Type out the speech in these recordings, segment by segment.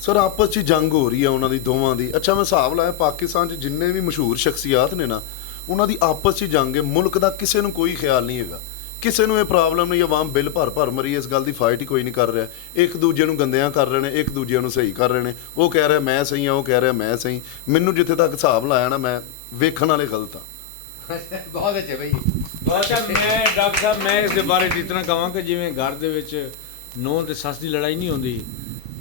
Sir ਆਪਸ 'ਚ ਜੰਗ ਹੋ ਰਹੀ ਹੈ ਉਹਨਾਂ ਦੀ ਦੋਵਾਂ ਦੀ। ਅੱਛਾ, ਮੈਂ ਹਿਸਾਬ ਲਾਇਆ ਪਾਕਿਸਤਾਨ 'ਚ ਜਿੰਨੇ ਵੀ ਮਸ਼ਹੂਰ ਸ਼ਖਸੀਅਤ ਨੇ ਨਾ, ਉਹਨਾਂ ਦੀ ਆਪਸ 'ਚ ਜੰਗ ਹੈ। ਮੁਲਕ ਦਾ ਕਿਸੇ ਨੂੰ ਕੋਈ ਖਿਆਲ ਨਹੀਂ ਹੈਗਾ, ਕਿਸੇ ਨੂੰ ਇਹ ਪ੍ਰੋਬਲਮ ਨਹੀਂ। ਆਵਾਮ ਬਿੱਲ ਭਰ ਮਰੀ ਇਸ ਗੱਲ ਦੀ ਫਾਈਟ ਹੀ ਕੋਈ ਨਹੀਂ ਕਰ ਰਿਹਾ। ਇੱਕ ਦੂਜੇ ਨੂੰ ਗੰਦਿਆਂ ਕਰ ਰਹੇ ਨੇ, ਇੱਕ ਦੂਜੇ ਨੂੰ ਸਹੀ ਕਰ ਰਹੇ ਨੇ। ਉਹ ਕਹਿ ਰਿਹਾ ਮੈਂ ਸਹੀ ਹਾਂ, ਉਹ ਕਹਿ ਰਿਹਾ ਮੈਂ ਸਹੀ। ਮੈਨੂੰ ਜਿੱਥੇ ਤੱਕ ਹਿਸਾਬ ਲਾਇਆ ਨਾ, ਮੈਂ ਵੇਖਣ ਵਾਲੇ ਗਲਤ ਆ। ਬਹੁਤ ਅੱਛੇ ਭਾਈ। ਅੱਛਾ, ਮੈਂ ਡਾਕਟਰ ਸਾਹਿਬ ਮੈਂ ਇਸ ਦੇ ਬਾਰੇ ਇਤਨਾ ਕਹਾਂ ਕਿ ਜਿਵੇਂ ਘਰ ਦੇ ਵਿੱਚ ਨੂੰਹ ਤੇ ਸੱਸ ਦੀ ਲੜਾਈ ਨਹੀਂ ਹੁੰਦੀ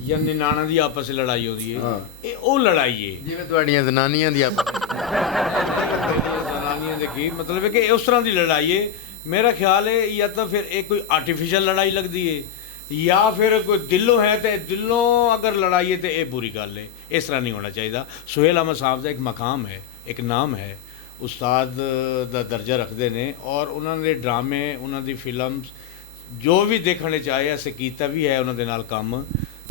ਜਾਂ ਨਿਨਾਣਾ ਦੀ ਆਪਸ ਵਿੱਚ ਲੜਾਈ ਹੁੰਦੀ ਹੈ, ਇਹ ਉਹ ਲੜਾਈ ਹੈ ਜਿਵੇਂ ਤੁਹਾਡੀਆਂ ਜ਼ਨਾਨੀਆਂ ਦੀ ਆਪਸ ਜ਼ਨਾਨੀਆਂ ਦੇ ਕੀ ਮਤਲਬ ਹੈ ਕਿ ਉਸ ਤਰ੍ਹਾਂ ਦੀ ਲੜਾਈ ਹੈ। ਮੇਰਾ ਖਿਆਲ ਹੈ ਜਾਂ ਤਾਂ ਫਿਰ ਇਹ ਕੋਈ ਆਰਟੀਫੀਸ਼ੀਅਲ ਲੜਾਈ ਲੱਗਦੀ ਹੈ ਜਾਂ ਫਿਰ ਕੋਈ ਦਿਲੋਂ ਹੈ, ਤੇ ਦਿਲੋਂ ਅਗਰ ਲੜਾਈ ਹੈ ਤੇ ਇਹ ਬੁਰੀ ਗੱਲ ਹੈ। ਇਸ ਤਰ੍ਹਾਂ ਨਹੀਂ ਹੋਣਾ ਚਾਹੀਦਾ। ਸੁਹੇਲ ਅਹਿਮਦ ਸਾਹਿਬ ਦਾ ਇੱਕ ਮਕਾਮ ਹੈ, ਇੱਕ ਨਾਮ ਹੈ, ਉਸਤਾਦ ਦਾ ਦਰਜਾ ਰੱਖਦੇ ਨੇ ਔਰ ਉਹਨਾਂ ਦੇ ਡਰਾਮੇ, ਉਹਨਾਂ ਦੀ ਫਿਲਮ ਜੋ ਵੀ ਦੇਖਣੇ ਚਾਹੇ ਅਸੀਂ ਕੀਤਾ ਵੀ ਹੈ ਉਹਨਾਂ ਦੇ ਨਾਲ ਕੰਮ।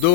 2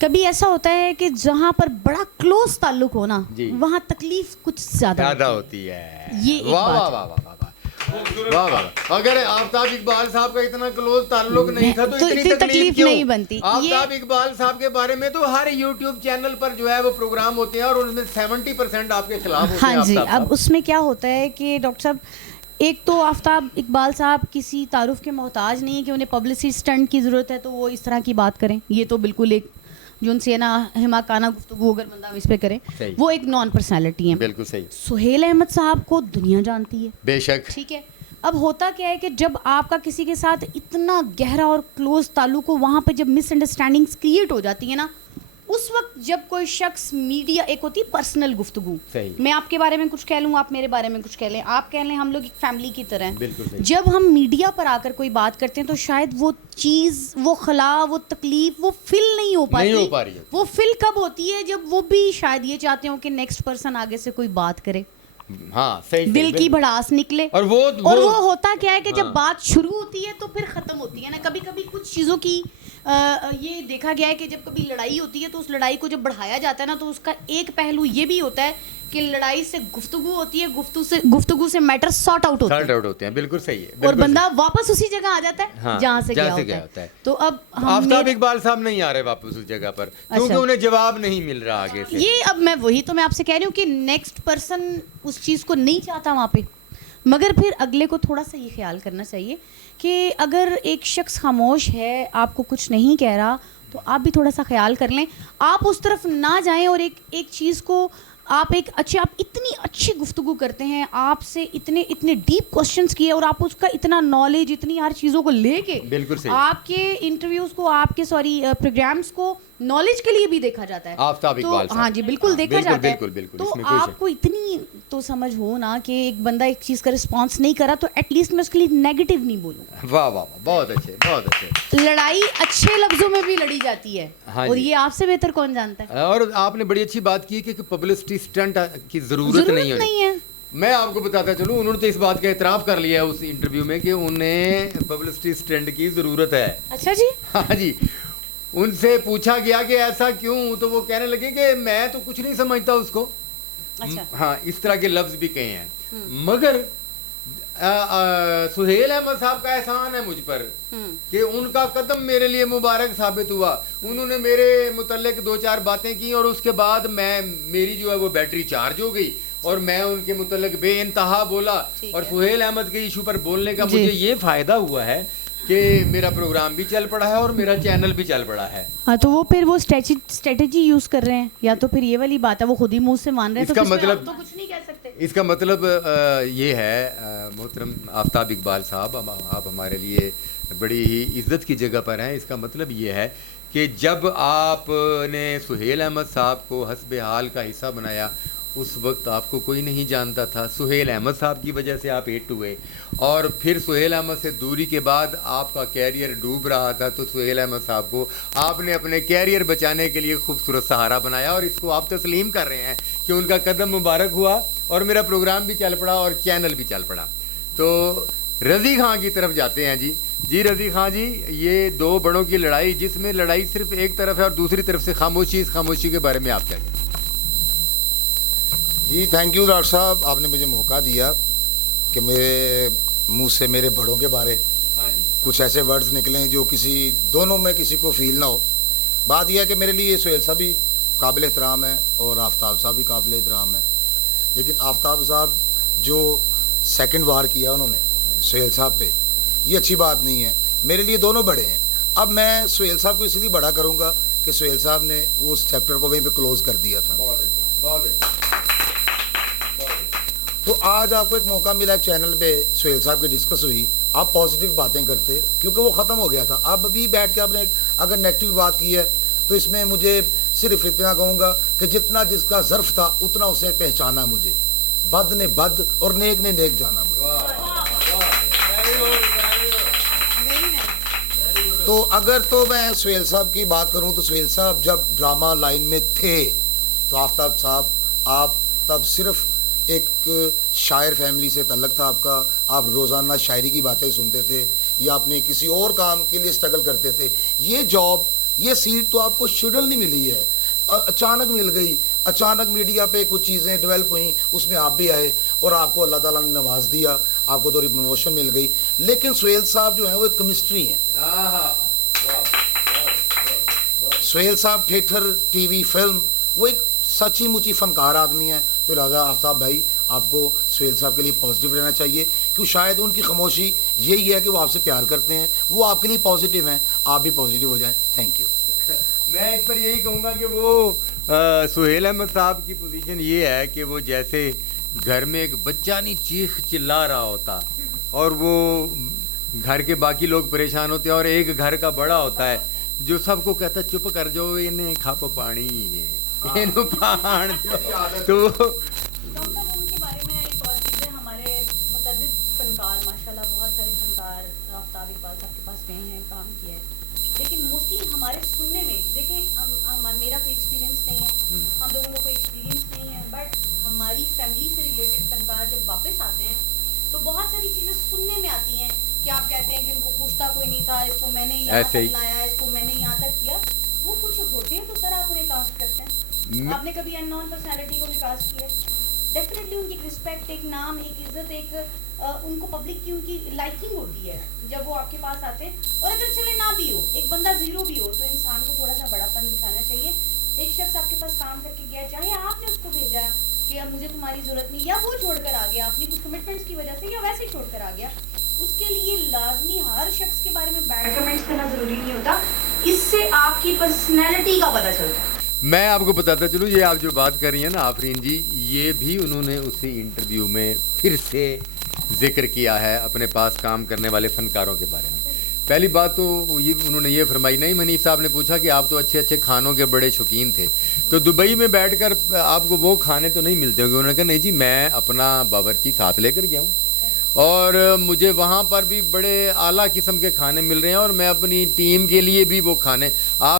کبھی ایسا ہوتا ہے کہ جہاں پر بڑا کلوز تعلق ہو نا جی. وہاں تکلیف کچھ زیادہ زیادہ ہوتی ہے. یہ ایک واہ بات واہ واہ واہ واہ واہ واہ. اگر آفتاب اقبال صاحب کا اتنا کلوز تعلق نہیں تھا تو اتنی تکلیف کیوں؟ نہیں بنتی. آفتاب اقبال صاحب کے بارے میں تو ہر یوٹیوب چینل پر جو ہے وہ پروگرام ہوتے ہیں اور ان میں 70% آپ کے خلاف ہوتے ہیں. ہاں جی. آفتاب اب اس میں کیا ہوتا ہے کہ ڈاکٹر صاحب ایک تو آفتاب اقبال صاحب کسی تعارف کے محتاج نہیں ہے کہ انہیں پبلسٹی اسٹنٹ کی ضرورت ہے تو وہ اس طرح کی بات کریں. یہ تو بالکل ایک جو ان سے نا حماقانہ گفتگو اگر بندہ اس پہ کرے وہ ایک نان پرسنالٹی ہے. بالکل صحیح. سہیل احمد صاحب کو دنیا جانتی ہے بے شک. ٹھیک ہے. اب ہوتا کیا ہے کہ جب آپ کا کسی کے ساتھ اتنا گہرا اور کلوز تعلق ہو وہاں پہ جب مس انڈرسٹینڈنگس کریٹ ہو جاتی ہے نا اس وقت جب کوئی شخص میڈیا ایک ہوتی ہے پرسنل گفتگو. میں آپ کے بارے میں کچھ کہہ لوں آپ میرے بارے میں کچھ کہہ لیں آپ کہہ لیں ہم لوگ ایک فیملی کی طرح ہیں. جب ہم میڈیا پر آ کر کوئی بات کرتے ہیں تو شاید وہ چیز وہ خلا وہ تکلیف وہ فل نہیں ہو پاتی. وہ فل کب ہوتی ہے جب وہ بھی شاید یہ چاہتے ہوں کہ نیکسٹ پرسن آگے سے کوئی بات کرے ہاں صحیح دل کی بھڑاس نکلے. اور وہ ہوتا کیا ہے کہ جب بات شروع ہوتی ہے تو پھر ختم ہوتی ہے نا. کبھی کبھی کچھ چیزوں کی یہ دیکھا گیا ہے کہ جب کبھی لڑائی ہوتی ہے تو اس لڑائی کو جب بڑھایا جاتا ہے نا تو اس کا ایک پہلو یہ بھی ہوتا ہے کہ لڑائی سے گفتگو ہوتی ہے گفتگو سے میٹر سارٹ آؤٹ ہوتے ہیں. بالکل صحیح ہے. اور بندہ واپس اسی جگہ آ جاتا ہے جہاں سے گیا ہوتا ہے. تو اب آفتاب اقبال صاحب نہیں آ رہے واپس اس جگہ پر کیونکہ انہیں جواب نہیں مل رہا آگے سے. یہ اب میں وہی تو میں آپ سے کہہ رہی ہوں کہ نیکسٹ پرسن اس چیز کو نہیں چاہتا وہاں پہ مگر پھر اگلے کو تھوڑا سا یہ خیال کرنا چاہیے کہ اگر ایک شخص خاموش ہے آپ کو کچھ نہیں کہہ رہا تو آپ بھی تھوڑا سا خیال کر لیں. آپ اس طرف نہ جائیں اور ایک چیز کو آپ اتنی اچھی گفتگو کرتے ہیں آپ سے اتنے ڈیپ کوسچنس کیے اور آپ اس کا اتنا نالج اتنی ہر چیزوں کو لے کے آپ کے انٹرویوز کو آپ کے پروگرامز کو نالج کے لیے بھی دیکھا جاتا ہے. آفتاب اقبال ہاں جی بالکل دیکھا جاتا ہے. تو تو آپ کو اتنی تو سمجھ ہو نا کہ ایک بندہ ایک چیز کا رسپانس نہیں کرا تو ایٹ لیسٹ میں اس کے لیے نیگیٹو نہیں بولوں. واہ واہ بہت اچھے بہت اچھے. لڑائی اچھے لفظوں میں بھی لڑی جاتی ہے اور یہ آپ سے بہتر کون جانتا ہے. اور آپ نے بڑی اچھی بات کی کہ پبلسٹی اسٹنٹ کی ضرورت نہیں ہے. میں آپ کو بتاتا چلوں انہوں نے تو اس بات کا اعتراف کر لیا اس انٹرویو میں کہ انہیں پبلسٹی اسٹنٹ کی ضرورت ہے. اچھا جی. ہاں جی. ان سے پوچھا گیا کہ ایسا کیوں تو وہ کہنے لگے کہ میں تو کچھ نہیں سمجھتا اس کو. ہاں اس طرح کے لفظ بھی کہے ہیں مگر سہیل احمد صاحب کا احسان ہے مجھ پر کہ ان کا قدم میرے لیے مبارک ثابت ہوا. انہوں نے میرے متعلق 2-4 باتیں کی اور اس کے بعد میری جو ہے وہ بیٹری چارج ہو گئی اور میں ان کے متعلق بے انتہا بولا. اور سہیل احمد کے ایشو پر بولنے کا مجھے یہ فائدہ ہوا ہے کہ میرا پروگرام بھی چل پڑا ہے اور میرا چینل بھی چل پڑا ہے. ہاں تو وہ پھر وہ اسٹریٹجی یوز کر رہے ہیں یا تو پھر یہ والی بات ہے وہ خود ہی منہ سے مان رہے ہیں تو تو کچھ نہیں کہہ سکتے. اس کا مطلب یہ ہے محترم آفتاب اقبال صاحب آپ ہمارے لیے بڑی ہی عزت کی جگہ پر ہیں. اس کا مطلب یہ ہے کہ جب آپ نے سہیل احمد صاحب کو حسب حال کا حصہ بنایا اس وقت آپ کو کوئی نہیں جانتا تھا. سہیل احمد صاحب کی وجہ سے آپ ہٹ ہوئے اور پھر سہیل احمد سے دوری کے بعد آپ کا کیریئر ڈوب رہا تھا تو سہیل احمد صاحب کو آپ نے اپنے کیریئر بچانے کے لیے خوبصورت سہارا بنایا اور اس کو آپ تسلیم کر رہے ہیں کہ ان کا قدم مبارک ہوا اور میرا پروگرام بھی چل پڑا اور چینل بھی چل پڑا. تو رضی خان کی طرف جاتے ہیں. جی رضی خان جی یہ 2 بڑوں کی لڑائی جس میں لڑائی صرف ایک طرف ہے اور دوسری طرف سے خاموشی, اس خاموشی کے بارے میں آپ کیا کہیں؟ جی تھینک یو ڈاکٹر صاحب آپ نے مجھے موقع دیا کہ میرے منہ سے میرے بڑوں کے بارے کچھ ایسے ورڈز نکلیں جو کسی دونوں میں کسی کو فیل نہ ہو. بات یہ ہے کہ میرے لیے سہیل صاحب بھی قابل احترام ہے اور آفتاب صاحب بھی قابل احترام ہے لیکن آفتاب صاحب جو سیکنڈ وار کیا انہوں نے سہیل صاحب پہ یہ اچھی بات نہیں ہے. میرے لیے دونوں بڑے ہیں. اب میں سہیل صاحب کو اس لیے بڑا کروں گا کہ سہیل صاحب نے اس چیپٹر کو وہیں پہ کلوز کر دیا تھا. تو آج آپ کو ایک موقع ملا چینل پہ سہیل صاحب کی ڈسکس ہوئی آپ پازیٹیو باتیں کرتے کیونکہ وہ ختم ہو گیا تھا. اب ابھی بیٹھ کے آپ نے اگر نیگیٹو بات کی ہے تو اس میں مجھے صرف اتنا کہوں گا کہ جتنا جس کا ظرف تھا اتنا اسے پہچانا مجھے. بد نے بد اور نیک نے نیک جانا مجھے. تو اگر تو میں سہیل صاحب کی بات کروں تو سہیل صاحب جب ڈرامہ لائن میں تھے تو آفتاب صاحب آپ تب صرف ایک شاعر فیملی سے تعلق تھا آپ کا. آپ روزانہ شاعری کی باتیں سنتے تھے یا اپنے کسی اور کام کے لیے اسٹرگل کرتے تھے. یہ جاب یہ سیٹ تو آپ کو شیڈول نہیں ملی ہے, اچانک مل گئی, اچانک میڈیا پہ کچھ چیزیں ڈیولپ ہوئیں, اس میں آپ بھی آئے اور آپ کو اللہ تعالیٰ نے نواز دیا, آپ کو تو پروموشن مل گئی. لیکن سہیل صاحب جو ہیں وہ ایک کیمسٹری ہیں. سہیل صاحب تھیٹر, ٹی وی, فلم, وہ ایک سچی مچی فنکار آدمی ہیں. تو لہٰذا آفتاب بھائی آپ کو سہیل صاحب کے لیے پازیٹیو رہنا چاہیے, کیوں شاید ان کی خاموشی یہی ہے کہ وہ آپ سے پیار کرتے ہیں, وہ آپ کے لیے پازیٹیو ہیں, آپ بھی پازیٹیو ہو جائیں. Thank you. میں اس پر یہی کہوں گا کہ وہ سہیل احمد صاحب کی پوزیشن یہ ہے کہ وہ جیسے گھر میں ایک بچہ نہیں چیخ چلا رہا ہوتا اور وہ گھر کے باقی لوگ پریشان ہوتے ہیں, اور ایک گھر کا بڑا ہوتا ہے جو سب کو کہتا ہے چپ کر جو انہیں کھاپ پانی ہے تو ڈاکٹر صاحب ان کے بارے میں ایک اور چیز ہے, ہمارے متعدد فنکار ماشاءاللہ بہت سارے فنکار آفتاب اقبال صاحب کے پاس گئے ہیں, کام کیا ہے, لیکن موسٹلی ہمارے سننے میں دیکھیں میرا کوئی ایکسپیرینس نہیں ہے, ہم لوگوں کو کوئی ایکسپیرینس نہیں ہے, بٹ ہماری فیملی سے ریلیٹڈ فنکار جب واپس آتے ہیں تو بہت ساری چیزیں سننے میں آتی ہیں کہ آپ کہتے ہیں کہ ان کو پوچھتا کوئی نہیں تھا, اس کو میں نے یہاں تک لایا, اس کو میں نے یہاں تک کیا. وہ کچھ ہوتے ہیں تو سر آپ انہیں کاسٹ کرتے ہیں. آپ نے کبھی ان نون پرسنالٹی کو بھی کاسٹ کیا ہے, ڈیفینیٹلی ان کی ایک رسپیکٹ, ایک نام, ایک عزت, ایک ان کو پبلک کی ان کی لائکنگ ہوتی ہے جب وہ آپ کے پاس آتے ہیں. اور اگر چلے نہ بھی ہو, ایک بندہ زیرو بھی ہو, تو انسان کو تھوڑا سا بڑا پن دکھانا چاہیے. ایک شخص آپ کے پاس کام کر کے گیا, چاہے آپ نے اس کو بھیجا کہ اب مجھے تمہاری ضرورت نہیں, یا وہ چھوڑ کر آ گیا اپنی کچھ کمٹمنٹس کی وجہ سے, یا ویسے ہی چھوڑ کر آ گیا, اس کے لیے لازمی ہر شخص کے بارے میں بیڈ کمنٹس کرنا ضروری نہیں ہوتا. اس سے آپ کی پرسنالٹی کا پتہ چلتا ہے. میں آپ کو بتاتا چلوں, یہ آپ جو بات کر رہی ہیں نا آفرین جی, یہ بھی انہوں نے اسی انٹرویو میں پھر سے ذکر کیا ہے اپنے پاس کام کرنے والے فنکاروں کے بارے میں. پہلی بات تو انہوں نے یہ فرمائی نہیں, منیف صاحب نے پوچھا کہ آپ تو اچھے اچھے کھانوں کے بڑے شوقین تھے, تو دبئی میں بیٹھ کر آپ کو وہ کھانے تو نہیں ملتے ہوں گے. انہوں نے کہا نہیں جی, میں اپنا باورچی ساتھ لے کر گیا ہوں اور مجھے وہاں پر بھی بڑے اعلیٰ قسم کے کھانے مل رہے ہیں, اور میں اپنی ٹیم کے لیے بھی وہ کھانے, آپ